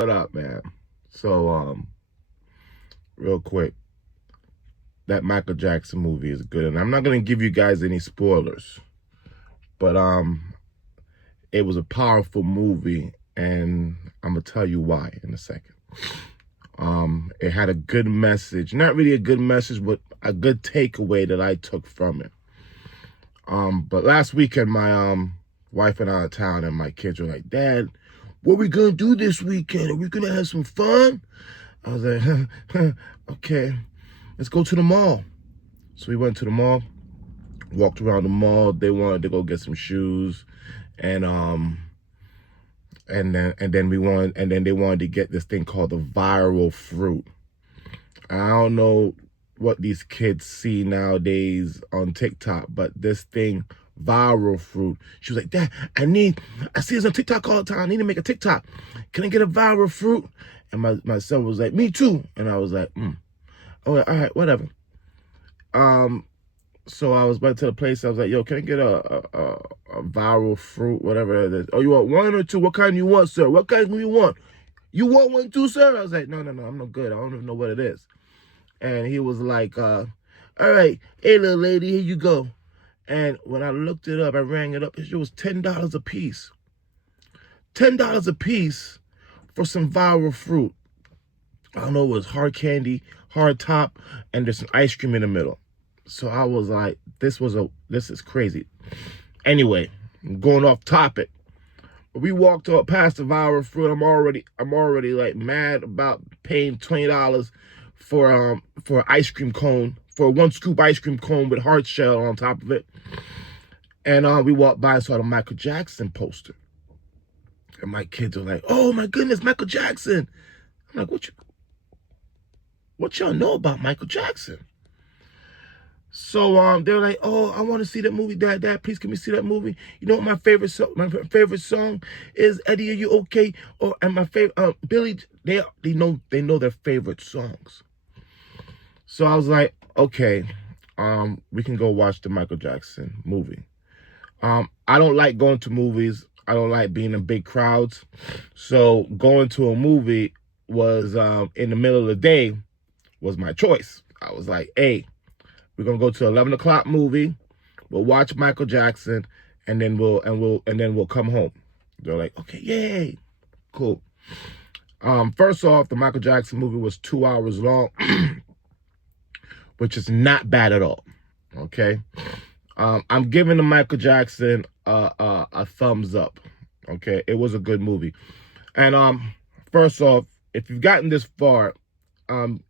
What up, man? So, real quick, that Michael Jackson movie is good, and I'm not gonna give you guys any spoilers, but it was a powerful movie, and I'm gonna tell you why in a second. It had a good message, not really a good message, but a good takeaway that I took from it. But last weekend, my wife and I out of town, and my kids were like, "Dad, what are we gonna do this weekend? Are we gonna have some fun?" I was like, "Okay, let's go to the mall." So we went to the mall, walked around the mall. They wanted to go get some shoes, and then they wanted to get this thing called the viral fruit. I don't know what these kids see nowadays on TikTok, but this thing, viral fruit. She was like, "Dad, I see this on TikTok all the time. I need to make a TikTok. Can I get a viral fruit?" And my son was like, "Me too." And I was like, "Oh, all right, whatever." So I went to the place. I was like, "Yo, can I get a viral fruit, whatever it is?" "Oh, you want one or two? What kind do you want, sir? What kind do you want? You want one too, sir?" I was like, "No, I'm no good. I don't even know what it is." And he was like, "All right, hey, little lady, here you go." And when I looked it up, I rang it up. It was $10 a piece. $10 a piece for some viral fruit. I don't know, it was hard candy, hard top, and there's some ice cream in the middle. So I was like, this is crazy. Anyway, going off topic. We walked up past the viral fruit. I'm already like mad about paying $20 for an ice cream cone, for a 1-scoop ice cream cone with hard shell on top of it. And we walked by and saw the Michael Jackson poster. And my kids were like, "Oh my goodness, Michael Jackson." I'm like, what y'all know about Michael Jackson? So they're like, "Oh, I want to see that movie, Dad, please can we see that movie? You know what my favorite song is? Eddie, are you okay?" And my favorite Billy, they know their favorite songs. So I was like, "Okay, we can go watch the Michael Jackson movie." I don't like going to movies. I don't like being in big crowds. So going to a movie was in the middle of the day was my choice. I was like, "Hey, we're gonna go to 11 o'clock movie. We'll watch Michael Jackson, and then we'll come home." They're like, "Okay, yay, cool." First off, the Michael Jackson movie was 2 hours long, which is not bad at all. Okay, I'm giving the Michael Jackson a thumbs up. Okay, it was a good movie. And first off, if you've gotten this far,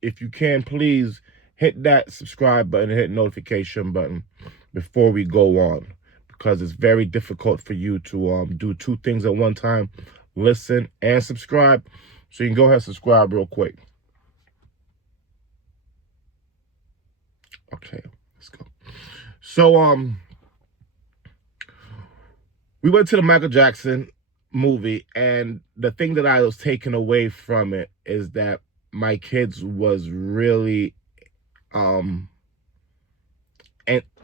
if you can, please hit that subscribe button, hit notification button before we go on, because it's very difficult for you to do two things at one time: listen and subscribe. So you can go ahead and subscribe real quick. Okay, let's go. So we went to the Michael Jackson movie, and the thing that I was taking away from it is that my kids was really and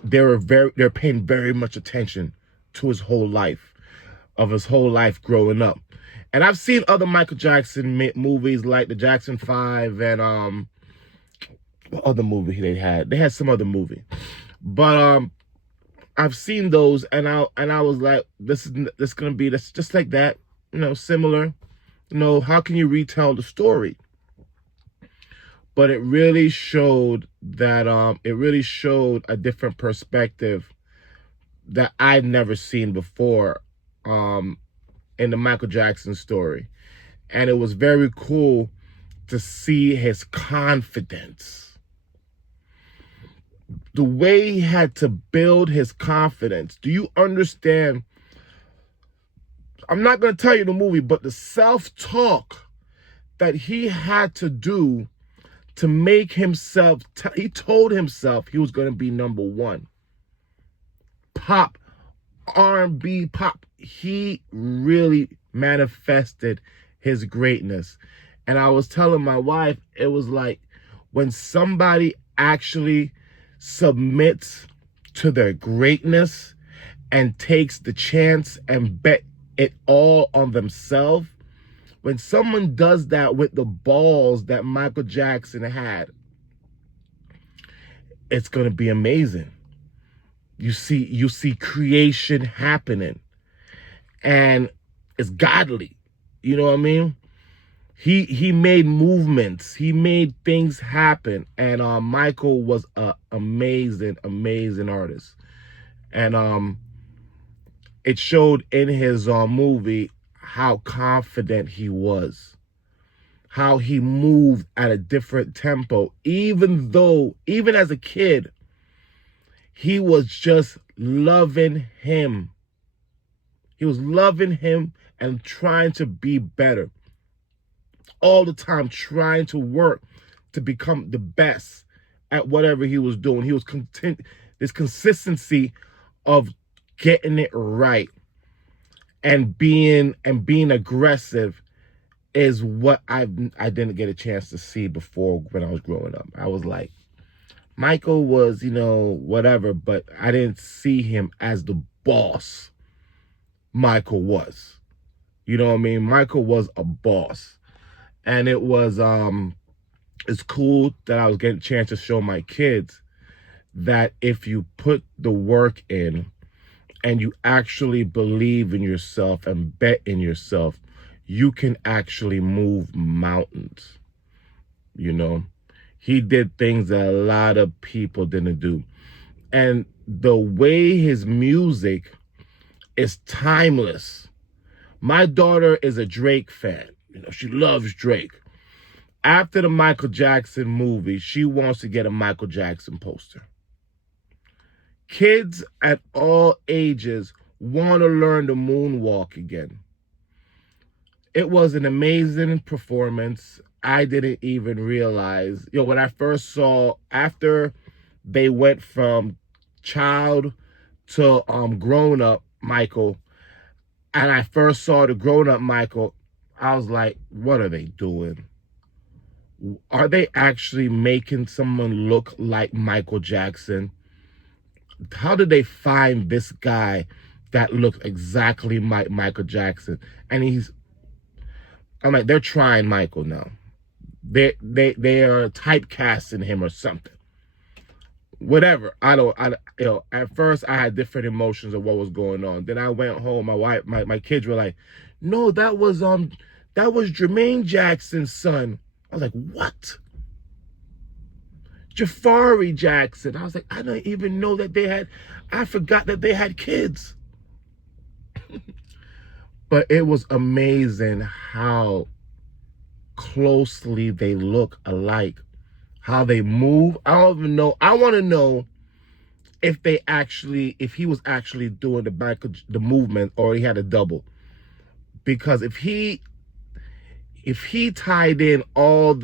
they're paying very much attention to his whole life growing up. And I've seen other Michael Jackson movies like the Jackson 5 and what other movie they had? They had some other movie. But I've seen those, and I was like, this is gonna be just like that, similar. How can you retell the story? But it really showed that a different perspective that I'd never seen before in the Michael Jackson story. And it was very cool to see his confidence. The way he had to build his confidence. Do you understand? I'm not going to tell you the movie, but the self-talk that he had to do to make himself, he told himself he was going to be number one. Pop, R&B pop. He really manifested his greatness. And I was telling my wife, it was like when somebody actually submits to their greatness and takes the chance and bet it all on themselves, when someone does that with the balls that Michael Jackson had, it's going to be amazing. You see creation happening, and it's godly. You know what I mean? He made movements. He made things happen. And Michael was an amazing artist. And it showed in his movie how confident he was, how he moved at a different tempo, even as a kid, he was just loving him. He was loving him and trying to be better. All the time trying to work to become the best at whatever he was doing. He was content. This consistency of getting it right and being aggressive is what I didn't get a chance to see before when I was growing up. I was like, Michael was, whatever, but I didn't see him as the boss Michael was. You know what I mean? Michael was a boss. And it was, it's cool that I was getting a chance to show my kids that if you put the work in and you actually believe in yourself and bet in yourself, you can actually move mountains. He did things that a lot of people didn't do. And the way his music is timeless. My daughter is a Drake fan. She loves Drake. After the Michael Jackson movie, she wants to get a Michael Jackson poster. Kids at all ages want to learn to moonwalk again. It was an amazing performance. I didn't even realize, when I first saw, after they went from child to grown up Michael, and I first saw the grown up Michael, I was like, what are they doing? Are they actually making someone look like Michael Jackson? How did they find this guy that looked exactly like Michael Jackson? And I'm like, they're trying Michael now. They are typecasting him or something. Whatever. At first I had different emotions of what was going on. Then I went home. My wife, my kids were like, no, that was Jermaine Jackson's son. I was like, what? Jafari Jackson. I was like, I don't even know that I forgot that they had kids. But it was amazing how closely they look alike, how they move. I don't even know. I want to know if he was actually doing the movement or he had a double. Because if he tied in all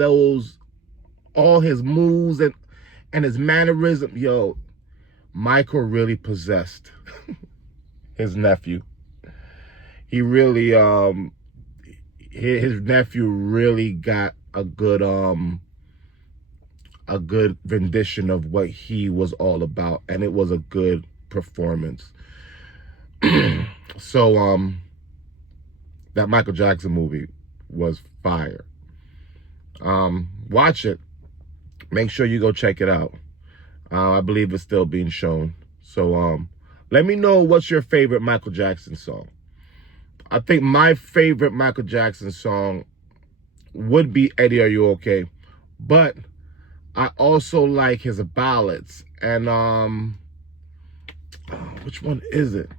his moves and his mannerism, Michael really possessed his nephew. He really, his nephew really got a good rendition of what he was all about, and it was a good performance. So, that Michael Jackson movie was fire. Watch it. Make sure you go check it out. I believe it's still being shown. So, let me know what's your favorite Michael Jackson song. I think my favorite Michael Jackson song would be Eddie, Are You Okay? But I also like his ballads. And which one is it?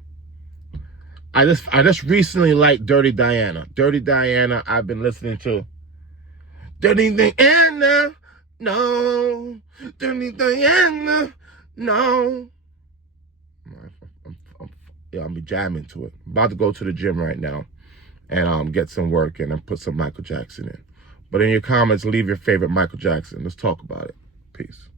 I just recently liked Dirty Diana. Dirty Diana, I've been listening to. Dirty Diana, no. Dirty Diana, no. I'll be jamming to it. About to go to the gym right now and get some work in and put some Michael Jackson in. But in your comments, leave your favorite Michael Jackson. Let's talk about it. Peace.